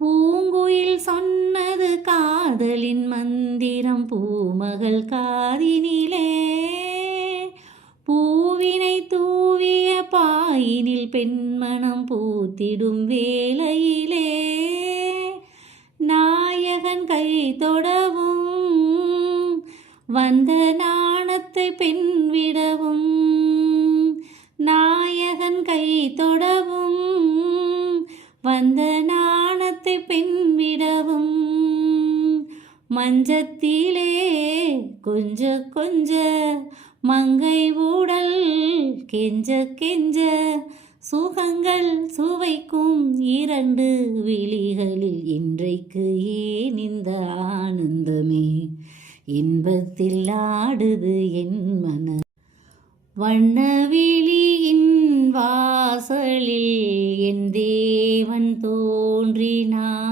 பூங்குயில் சொன்னது காதலின் மந்திரம் பூமகள் காதினிலே. பூவினை தூவிய பாயினில் பெண்மணம் பூத்திடும் வேளையிலே. நாயகன் கை தொடவும் வந்த நாணத்தை பெண் விடவும். நாயகன் கை தொடவும் வந்த நாணத்தை பெண் விடவும். மஞ்சத்திலே கொஞ்ச கொஞ்ச மங்கை ஊடல் கெஞ்ச கெஞ்ச. சுகங்கள் சுவைக்கும் இரண்டு விழிகளில் இன்றைக்கு ஏன் இந்த ஆனந்தமே. இன்பத்தில் ஆடுது என் மன. வண்ணவிழியின் வாசலில் என் தேவன் தோன்றினான்.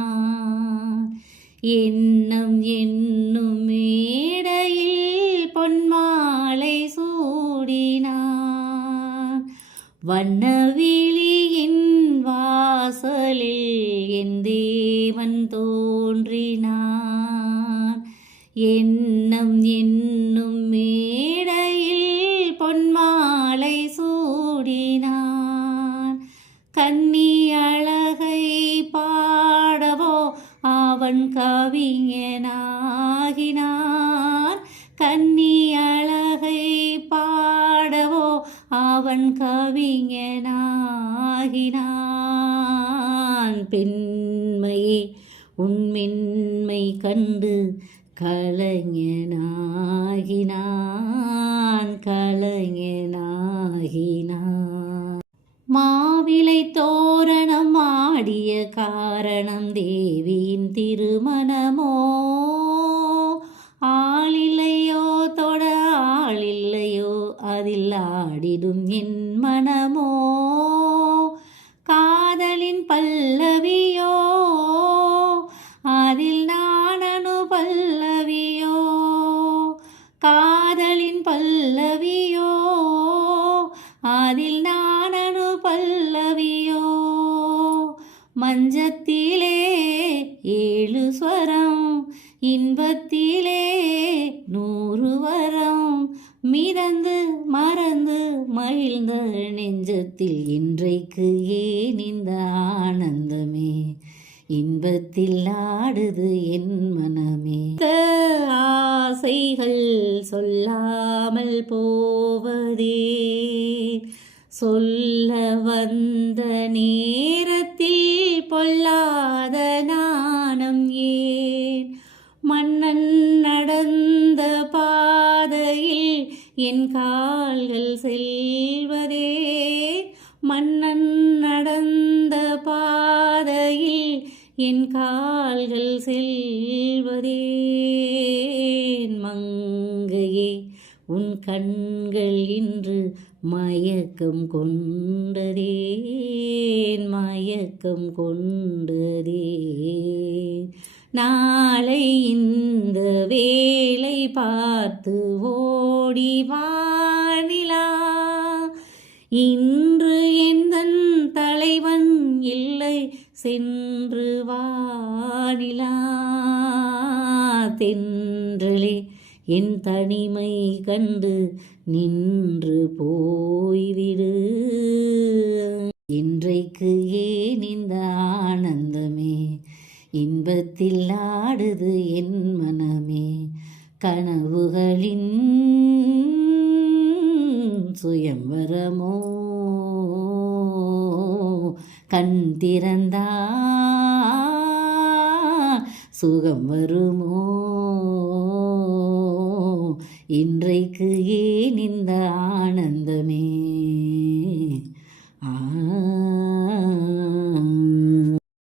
எண்ணம் என்னும் மேடையில் பொன்மாலை சூடினான். வண்ணவிழியின் வாசலில் என் தேவன் தோன்றினான். எண்ணம் என்னும் மேடையில் பொன்மாலை சூடினான். கன்னி அழகை பாடவோ அவன் கவிஞனாகினான். கன்னி அழகை பாடவோ அவன் கவிஞனாகினான். பெண்மையே உன்மென்மை கண்டு கலைஞனாகினான். கலைஞனாகினான். மாவிலை தோரணம் ஆடிய காரணம் தேவியின் திருமணமோ. ஆளில்லையோ தொட ஆளில்லையோ அதில் ஆடிடும் என் மனமோ. காதலின் பல்லவியோ அதில் நானனு பல்லவியோ. காதலின் பல்லவியோ அதில் நானனு பல்லவியோ. மஞ்சத்திலே 7 ஸ்வரம் இன்பத்திலே 100 வரம். மிதந்து மறந்து மகிழ்ந்த நெஞ்சத்தில் இன்றைக்கு ஏன் இந்த ஆனந்தமே. இன்பத்தில் ஆடுது என் மனமே. ஆசைகள் சொல்லாமல் போவதே. சொல்ல வந்த நேரத்தில் பொல்லாத நாணம் ஏன். மன்னன் நடந்த பாதையில் என் கால்கள் செல்வதே. மன்னன் நடந்த பாதையில் என் கால்கள் செல்வதே. மங்கையே உன் கண்கள் இன்று மயக்கம் கொண்டதே. மயக்கம் கொண்டதே. நாளை இந்த வேலை பார்த்து ஓடி வானிலா. இன்று எந்தன் தலைவன் இல்லை சென்று வானிலா. தென்றலே என் தனிமை கண்டு நின்று போய்விடு. இன்றைக்கு ஏன் இந்த ஆனந்தமே. இன்பத்தில் ஆடுது என் மனமே. கனவுகளின் சுயம்வரமோ. கண் திறந்தா சுகம் வருமோ. இன்றைக்கு ஏன் இந்த ஆனந்தமே.